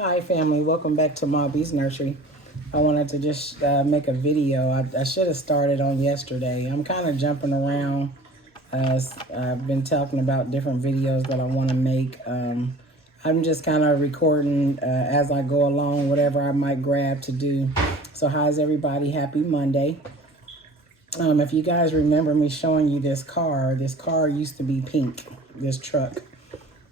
Hi family, welcome back to Mobby's Nursery. I wanted to just make a video. I should have started on yesterday. I'm kind of jumping around. I've been talking about different videos that I want to make. I'm just kind of recording as I go along, whatever I might grab to do. So how's everybody? Happy Monday. If you guys remember me showing you this car used to be pink, this truck.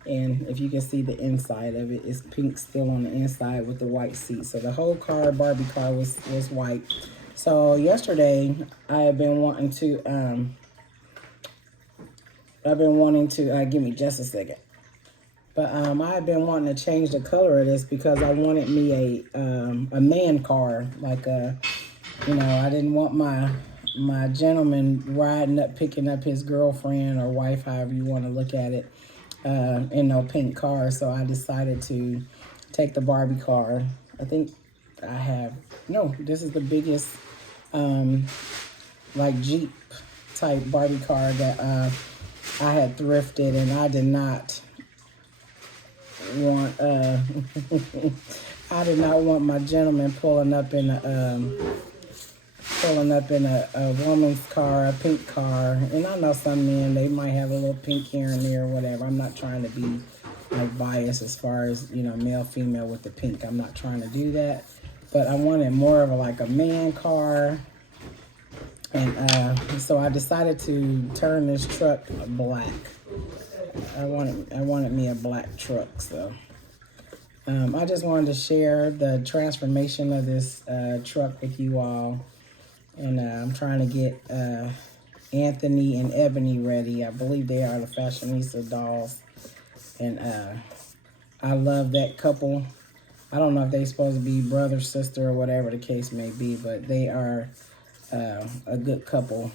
And if you can see the inside of it, it's pink still on the inside with the white seat. So the whole car, Barbie car, was white. So yesterday, I have been wanting to, give me just a second. But I have been wanting to change the color of this because I wanted me a man car. Like, I didn't want my gentleman riding up, picking up his girlfriend or wife, however you want to look at it, in no pink car. So I decided to take the Barbie car. I think this is the biggest like Jeep type Barbie car that I had thrifted, and I did not want I did not want my gentleman pulling up in a woman's car, a pink car. And I know some men, they might have a little pink here and there or whatever. I'm not trying to be like biased as far as, male, female with the pink. I'm not trying to do that. But I wanted more of a man car. And so I decided to turn this truck black. I wanted me a black truck, so I just wanted to share the transformation of this truck with you all. And I'm trying to get Anthony and Ebony ready. I believe they are the fashionista dolls. And I love that couple. I don't know if they're supposed to be brother, sister, or whatever the case may be, but they are a good couple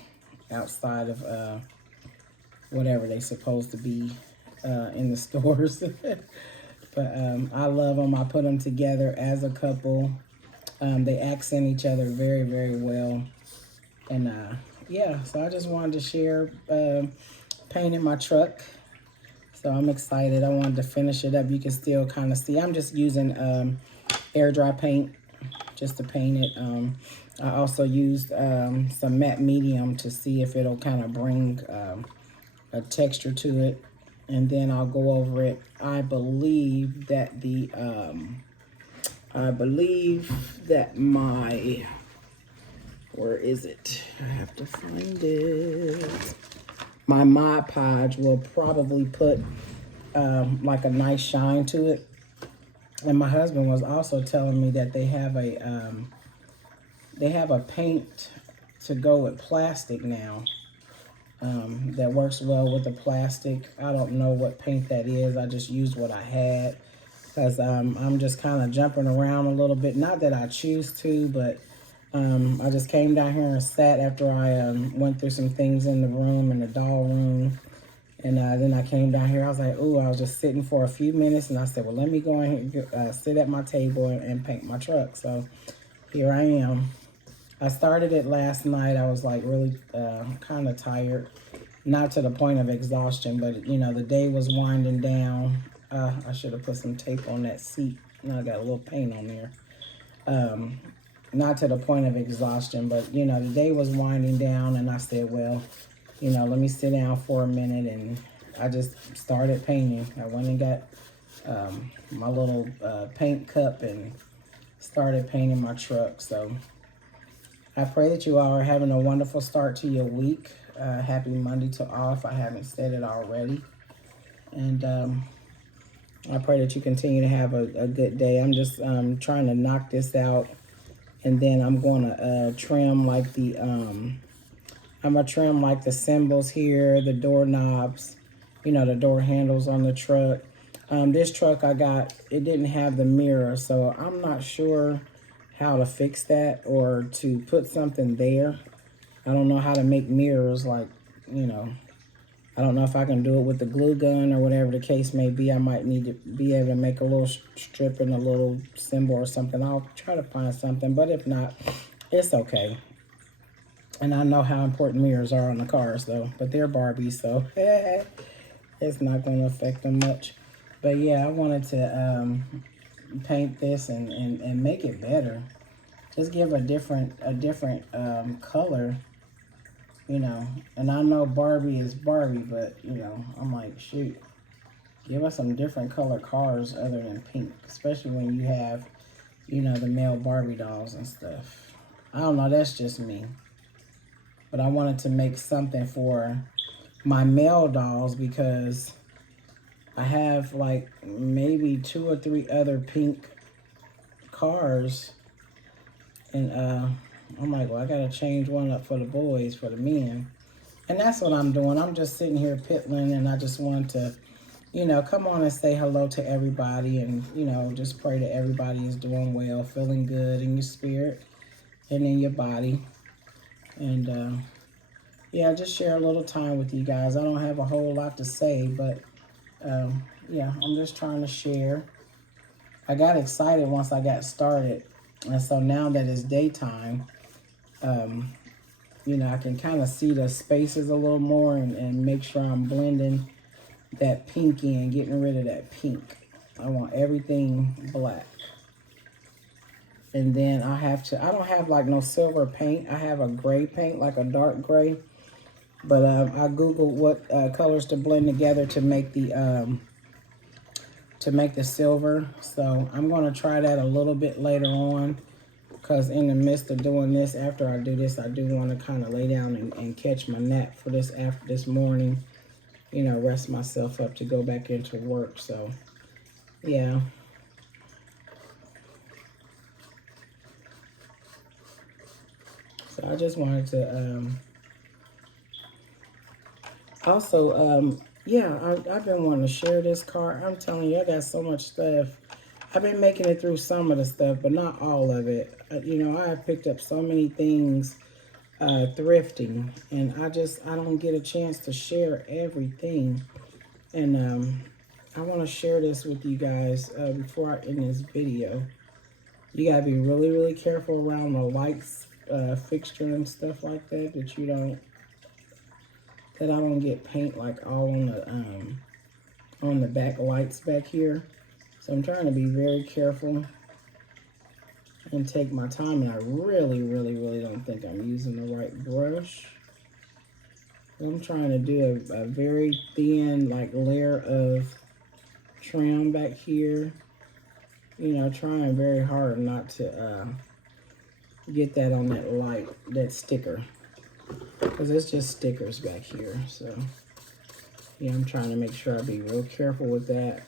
outside of whatever they're supposed to be in the stores. But I love them. I put them together as a couple. They accent each other very, very well. And yeah, so I just wanted to share painting my truck. So I'm excited. I wanted to finish it up. You can still kind of see. I'm just using air dry paint just to paint it. I also used some matte medium to see if it'll kind of bring a texture to it. And then I'll go over it. I believe that where is it? I have to find it. My Mod Podge will probably put like a nice shine to it. And my husband was also telling me that they have a paint to go with plastic now that works well with the plastic. I don't know what paint that is. I just used what I had because I'm just kind of jumping around a little bit. Not that I choose to, but I just came down here and sat after I went through some things in the room, in the doll room. And then I came down here. I was like, ooh, I was just sitting for a few minutes. And I said, well, let me go in here, sit at my table and paint my truck. So here I am. I started it last night. I was like really kind of tired. Not to the point of exhaustion, but, the day was winding down. I should have put some tape on that seat. Now I got a little paint on there. Not to the point of exhaustion, but, the day was winding down, and I said, well, let me sit down for a minute, and I just started painting. I went and got my little paint cup and started painting my truck. So I pray that you all are having a wonderful start to your week. Happy Monday to all, if I haven't said it already. And I pray that you continue to have a good day. I'm just trying to knock this out. And then I'm going to trim like the symbols here, the doorknobs, the door handles on the truck. This truck I got, it didn't have the mirror, so I'm not sure how to fix that or to put something there. I don't know how to make mirrors I don't know if I can do it with the glue gun or whatever the case may be. I might need to be able to make a little strip and a little symbol or something. I'll try to find something, but if not, it's okay. And I know how important mirrors are on the cars, though. But they're Barbie, so it's not going to affect them much. But yeah, I wanted to paint this and make it better. Just give a different color, you know. And I know Barbie is Barbie, but, you know, I'm like, shoot. Give us some different color cars other than pink. Especially when you have, you know, the male Barbie dolls and stuff. I don't know, that's just me. But I wanted to make something for my male dolls because I have like maybe 2 or 3 other pink cars. And I'm like, well, I gotta change one up for the boys, for the men. And that's what I'm doing. I'm just sitting here piddling, and I just wanted to, you know, come on and say hello to everybody, and, you know, just pray that everybody is doing well, feeling good in your spirit and in your body. And yeah, just share a little time with you guys. I don't have a whole lot to say, but yeah, I'm just trying to share. I got excited once I got started. And so now that it's daytime, you know, I can kind of see the spaces a little more and make sure I'm blending that pink in, getting rid of that pink. I want everything black. And then I don't have like no silver paint. I have a gray paint, like a dark gray. But I Googled what colors to blend together to make the silver. So I'm going to try that a little bit later on. Because in the midst of doing this, after I do this, I do want to kind of lay down and catch my nap for this after this morning. You know, rest myself up to go back into work. So, yeah. So I just wanted to also, yeah, I've been wanting to share this card. I'm telling you, I got so much stuff. I've been making it through some of the stuff, but not all of it. You know, I have picked up so many things thrifting, and I don't get a chance to share everything. And I want to share this with you guys before I end this video. You got to be really, really careful around the lights fixture and stuff like that, that I don't get paint like all on the back lights back here. So I'm trying to be very careful and take my time. And I really, really, really don't think I'm using the right brush. I'm trying to do a very thin like layer of trim back here. You know, trying very hard not to get that on that light, that sticker. Because it's just stickers back here. So, yeah, I'm trying to make sure I be real careful with that.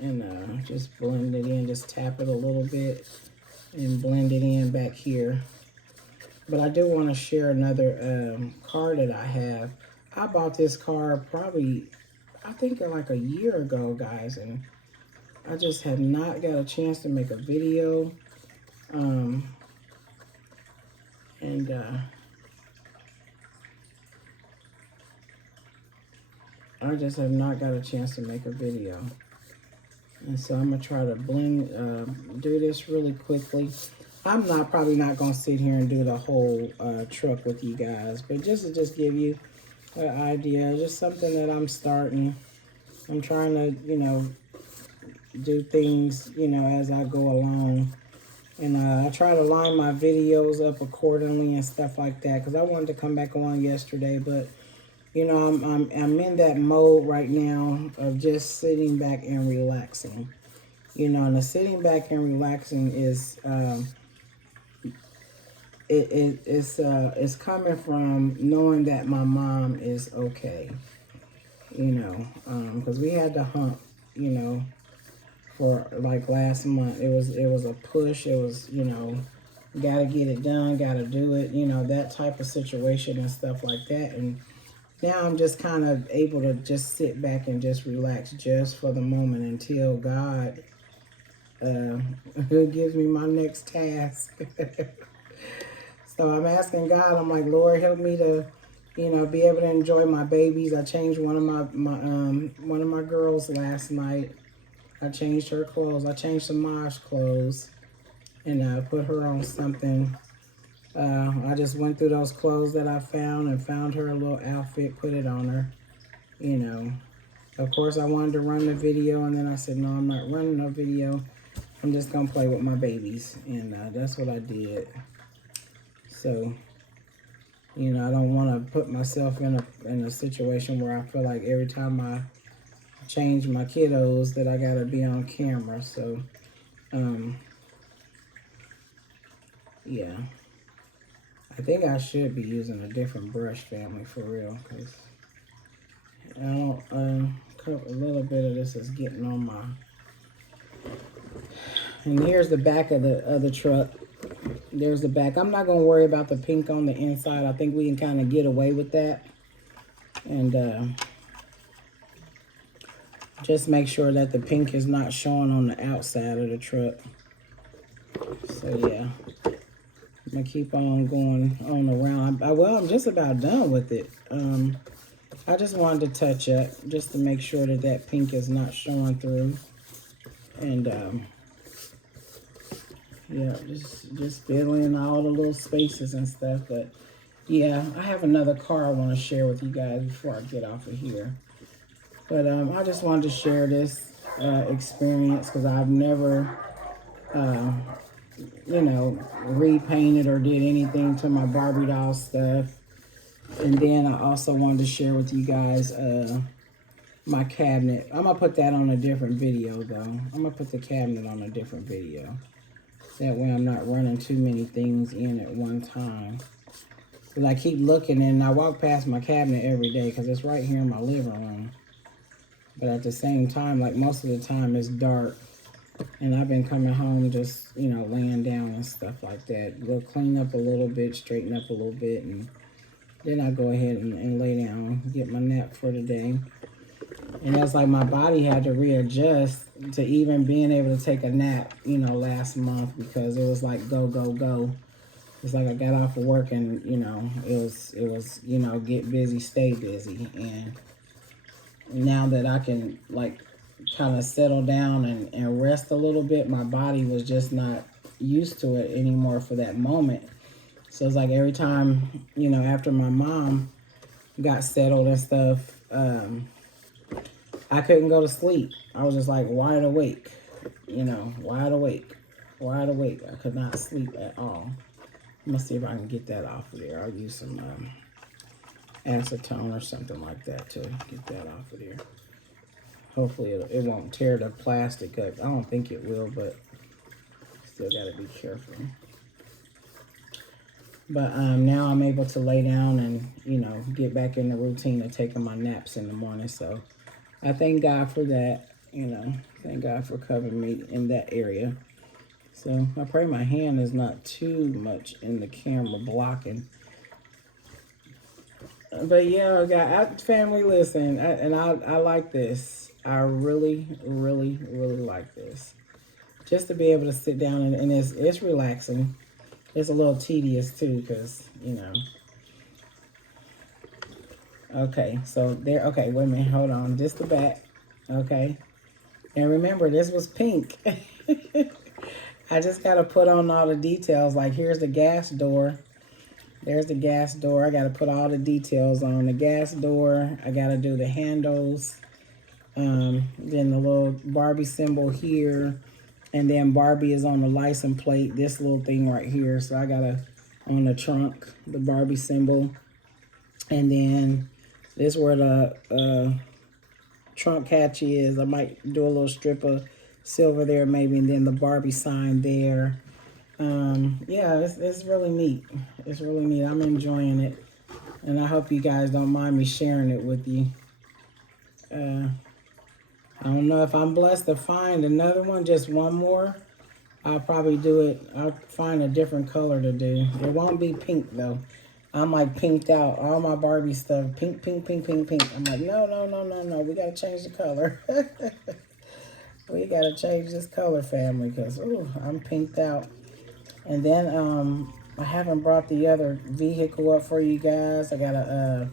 And just blend it in, just tap it a little bit and blend it in back here. But I do want to share another card that I have. I bought this card probably, I think like a year ago, guys, and I just have not got a chance to make a video. I just have not got a chance to make a video. And so I'm going to try to do this really quickly. I'm probably not going to sit here and do the whole truck with you guys. But just to give you an idea, just something that I'm starting. I'm trying to, you know, do things, you know, as I go along. And I try to line my videos up accordingly and stuff like that. Because I wanted to come back on yesterday, but you know, I'm in that mode right now of just sitting back and relaxing. You know, and the sitting back and relaxing is it's coming from knowing that my mom is okay. You know, because we had to hump, you know, for like last month. It was a push. It was, you know, gotta get it done, gotta do it. You know, that type of situation and stuff like that. And now I'm just kind of able to just sit back and just relax just for the moment until God gives me my next task. So I'm asking God, I'm like, Lord, help me to, you know, be able to enjoy my babies. I changed one of my girls last night. I changed her clothes. I changed Samaj's clothes and put her on something. I just went through those clothes that I found and found her a little outfit, put it on her, you know. Of course, I wanted to run the video, and then I said, no, I'm not running no video. I'm just gonna play with my babies, and that's what I did. So, you know, I don't want to put myself in a situation where I feel like every time I change my kiddos that I gotta be on camera. So, yeah, I think I should be using a different brush, family, for real, because I don't. A little bit of this is getting on my. And here's the back of the truck. There's the back. I'm not going to worry about the pink on the inside. I think we can kind of get away with that. And just make sure that the pink is not showing on the outside of the truck. So, yeah. I'm going to keep on going on around. Well, I'm just about done with it. I just wanted to touch up just to make sure that that pink is not showing through. And, yeah, just fill in all the little spaces and stuff. But yeah, I have another car I want to share with you guys before I get off of here. But I just wanted to share this experience because I've never, you know, repainted or did anything to my Barbie doll stuff. And then I also wanted to share with you guys my cabinet. I'm gonna put that on a different video though. I'm gonna put the cabinet on a different video. That way I'm not running too many things in at one time. Because I keep looking and I walk past my cabinet every day because it's right here in my living room. But at the same time, like most of the time it's dark. And I've been coming home just, you know, laying down and stuff like that. Go clean up a little bit, straighten up a little bit. And then I go ahead and lay down, get my nap for the day. And that's like my body had to readjust to even being able to take a nap, you know, last month because it was like go, go, go. It's like I got off of work and, you know, it was, you know, get busy, stay busy. And now that I can like kind of settle down and rest a little bit, my body was just not used to it anymore for that moment. So it's like every time, you know, after my mom got settled and stuff, I couldn't go to sleep. I was just like wide awake, you know, wide awake. I could not sleep at all. Let me see if I can get that off of there. I'll use some acetone or something like that to get that off of there. Hopefully it won't tear the plastic up. I don't think it will, but still got to be careful. But now I'm able to lay down and, you know, get back in the routine of taking my naps in the morning. So I thank God for that, you know. Thank God for covering me in that area. So I pray my hand is not too much in the camera blocking. But yeah, family, listen, I like this. I really, really, really like this. Just to be able to sit down and it's relaxing. It's a little tedious too, because, you know. Okay, so there, okay, wait a minute, hold on. This the back, okay. And remember, this was pink. I just got to put on all the details. Like, here's the gas door. There's the gas door. I got to put all the details on the gas door. I got to do the handles. Then the little Barbie symbol here. And then Barbie is on the license plate, this little thing right here. So I got to, on the trunk, the Barbie symbol. And then this is where the trunk catch is. I might do a little strip of silver there maybe, and then the Barbie sign there. Yeah, it's really neat. It's really neat. I'm enjoying it. And I hope you guys don't mind me sharing it with you. I don't know if I'm blessed to find another one, just one more. I'll probably do it. I'll find a different color to do. It won't be pink though. I'm like pinked out. All my Barbie stuff, pink, pink, pink, pink, pink. I'm like, no, no, no, no, no. We got to change the color. We got to change this color, family, because I'm pinked out. And then I haven't brought the other vehicle up for you guys. I got a,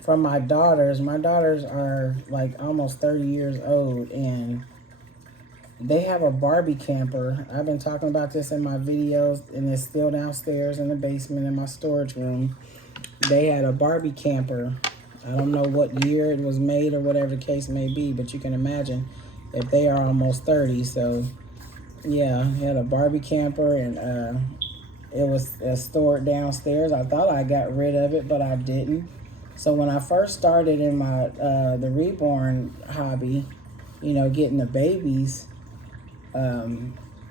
from my daughters. My daughters are like almost 30 years old, and they have a Barbie camper. I've been talking about this in my videos, and it's still downstairs in the basement in my storage room. They had a Barbie camper. I don't know what year it was made or whatever the case may be, but you can imagine if they are almost 30. So Yeah, I had a Barbie camper, and it was stored downstairs. I thought I got rid of it, but I didn't. So when I first started in my the reborn hobby, getting the babies,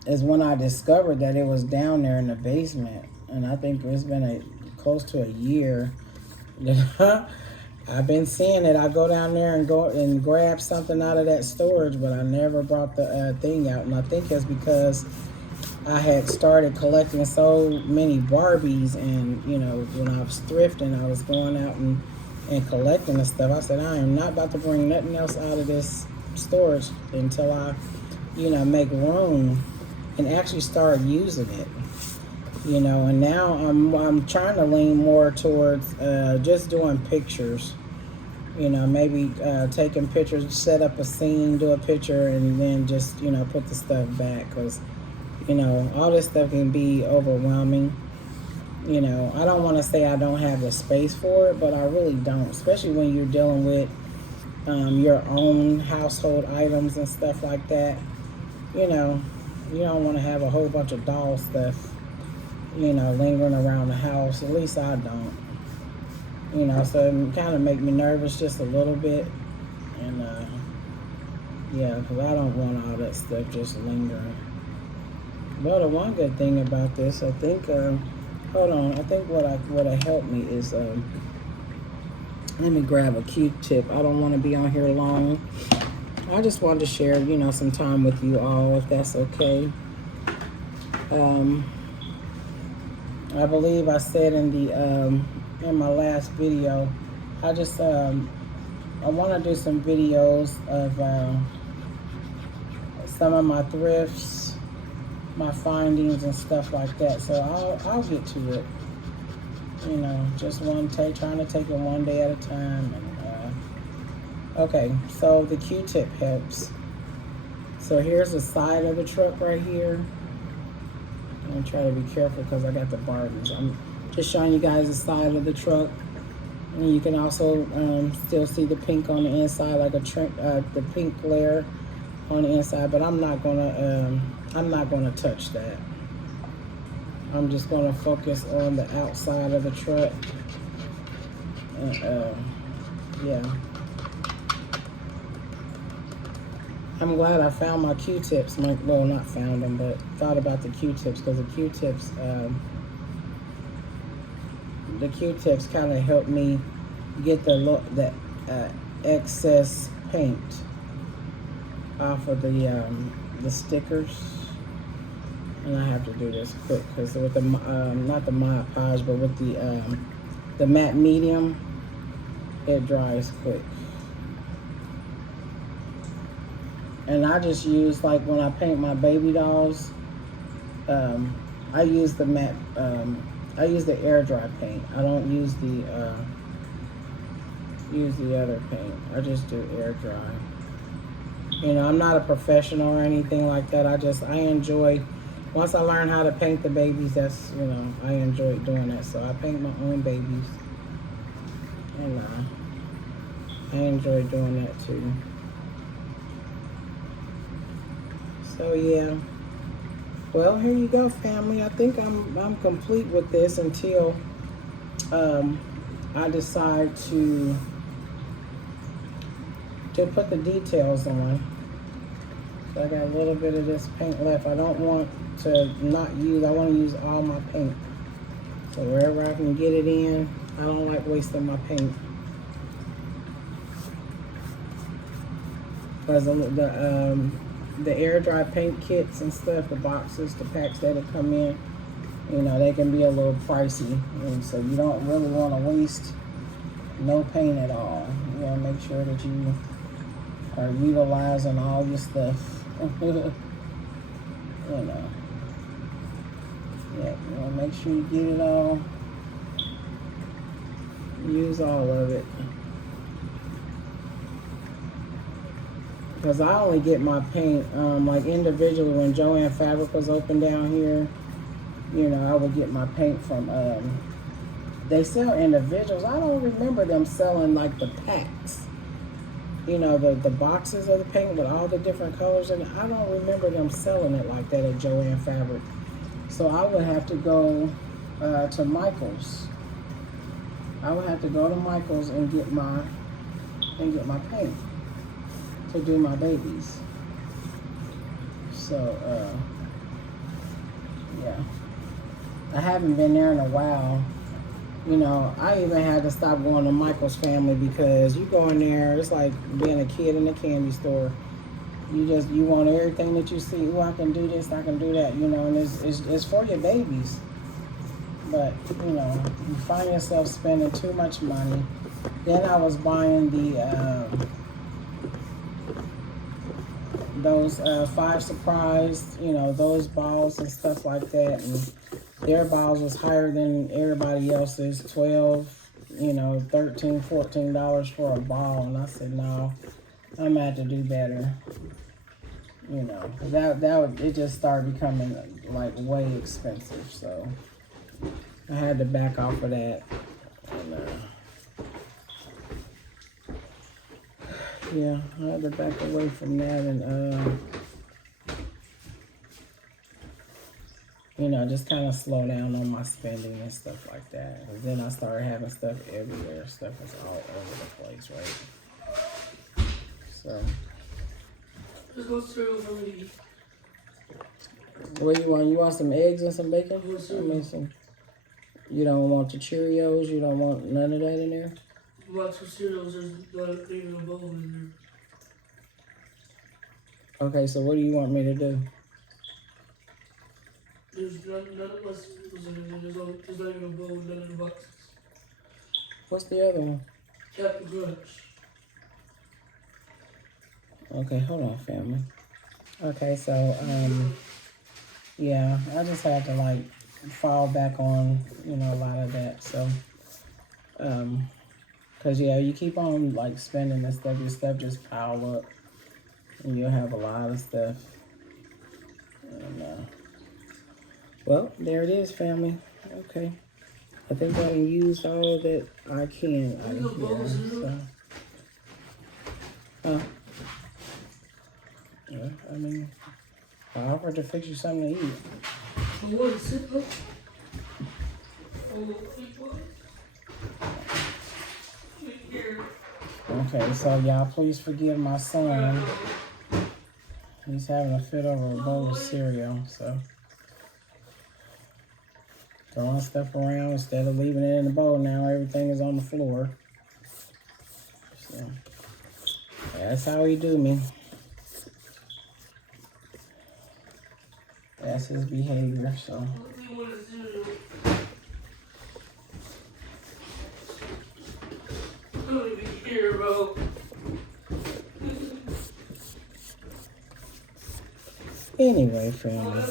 is when I discovered that it was down there in the basement. And I think it's been close to a year. I've been seeing it. I go down there and go and grab something out of that storage, but I never brought the thing out. And I think it's because I had started collecting so many Barbies, and when I was thrifting, I was going out and collecting the stuff. I said, I am not about to bring nothing else out of this storage until I, make room and actually start using it. And now I'm trying to lean more towards just doing pictures. Maybe taking pictures, set up a scene, do a picture, and then just put the stuff back, because all this stuff can be overwhelming. I don't want to say I don't have the space for it, but I really don't, especially when you're dealing with your own household items and stuff like that. You don't want to have a whole bunch of doll stuff, lingering around the house. At least I don't. So it kind of make me nervous just a little bit. And, yeah, because I don't want all that stuff just lingering. Well, the one good thing about this, I think, hold on, I think what'll help me is, let me grab a Q-tip. I don't want to be on here long. I just wanted to share, some time with you all, if that's okay. I believe I said in my last video, I want to do some videos of some of my thrifts, my findings and stuff like that. So I'll get to it. Just trying to take it one day at a time. And okay, so the Q-tip helps. So here's the side of the truck right here. I'm gonna try to be careful because I got the Barbies. I'm just showing you guys the side of the truck, and you can also still see the pink on the inside, like the pink layer on the inside. But I'm not gonna touch that. I'm just gonna focus on the outside of the truck. And yeah, I'm glad I found my Q-tips. Well, not found them, but thought about the Q-tips, because the Q-tips kind of help me get the excess paint off of the stickers. And I have to do this quick because with the not the Mod Podge, but with the matte medium, it dries quick. And I just use, like, when I paint my baby dolls, I use the matte. I use the air dry paint. I don't use the other paint. I just do air dry. I'm not a professional or anything like that. I enjoy. Once I learn how to paint the babies, that's, I enjoy doing that. So I paint my own babies, and I enjoy doing that too. So yeah. Well, here you go, family. I think I'm complete with this until I decide to put the details on. So I got a little bit of this paint left. I don't want to not use. I want to use all my paint. So wherever I can get it in, I don't like wasting my paint. Because the air dry paint kits and stuff, the boxes, the packs that have come in, they can be a little pricey. And so you don't really want to waste no paint at all. You want to make sure that you are utilizing all your stuff. Yeah, you want to make sure you get it all. Use all of it. Because I only get my paint like individually. When Joann Fabric was open down here, I would get my paint from, they sell individuals. I don't remember them selling like the packs. you know, the boxes of the paint with all the different colors, and I don't remember them selling it like that at Joann Fabric. So I would have to go to Michael's. I would have to go to Michael's and get my paint to do my babies. So yeah, I haven't been there in a while. You know, I even had to stop going to Michael's Family because you go in there, it's like being a kid in a candy store. You want everything that you see. Oh, I can do this, I can do that, you know, and it's for your babies. But, you know, you find yourself spending too much money. Then I was buying those 5 Surprise, you know, those balls and stuff like that. And their balls was higher than everybody else's, 12, you know, $13, $14 for a ball. And I said, no, I'm gonna have to do better. You know, it just started becoming like way expensive. So I had to back off of that. And yeah, I had to back away from that and you know, just kind of slow down on my spending and stuff like that. And then I started having stuff everywhere. Stuff is all over the place, right? So. Let's go cereal for me. What do you want? You want some eggs and some bacon? I mean, some. You don't want the Cheerios? You don't want none of that in there? Lots of cereals. There's not a thing in a bowl in there. Okay, so what do you want me to do? There's none of my cereals in there. There's not even a bowl in none of the boxes. What's the other one? Captain Crunch. Okay, hold on, family. Okay, so, yeah, I just had to, like, fall back on, you know, a lot of that, so, because, yeah, you keep on, like, spending this stuff, your stuff just pile up, and you'll have a lot of stuff, and, well, there it is, family. Okay, I think I can use all that I can out of here, so, yeah, I mean, I offered to fix you something to eat. Okay, so y'all please forgive my son. He's having a fit over a bowl of cereal, so throwing stuff around instead of leaving it in the bowl. Now everything is on the floor. So that's how he do me. That's his behavior, so. Anyway, family.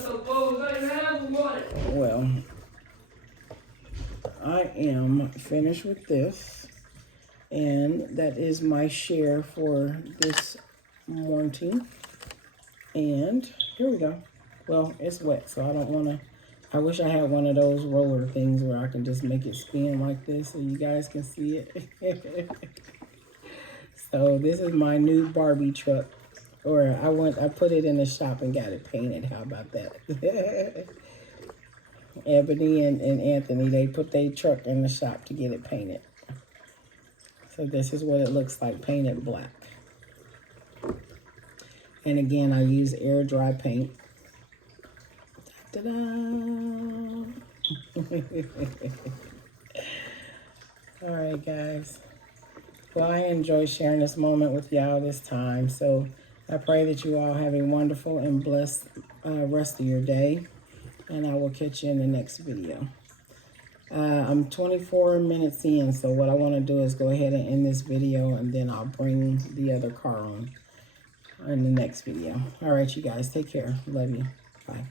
Well, I am finished with this, and that is my share for this morning. And here we go. Well, it's wet, so I don't want to. I wish I had one of those roller things where I can just make it spin like this so you guys can see it. So this is my new Barbie truck. Or I put it in the shop and got it painted. How about that? Ebony and Anthony, they put their truck in the shop to get it painted. So this is what it looks like, painted black. And again, I use air dry paint. Ta-da! All right, guys. Well, I enjoy sharing this moment with y'all this time. So I pray that you all have a wonderful and blessed rest of your day. And I will catch you in the next video. I'm 24 minutes in, so what I want to do is go ahead and end this video, and then I'll bring the other car on in the next video. All right, you guys, take care. Love you. Bye.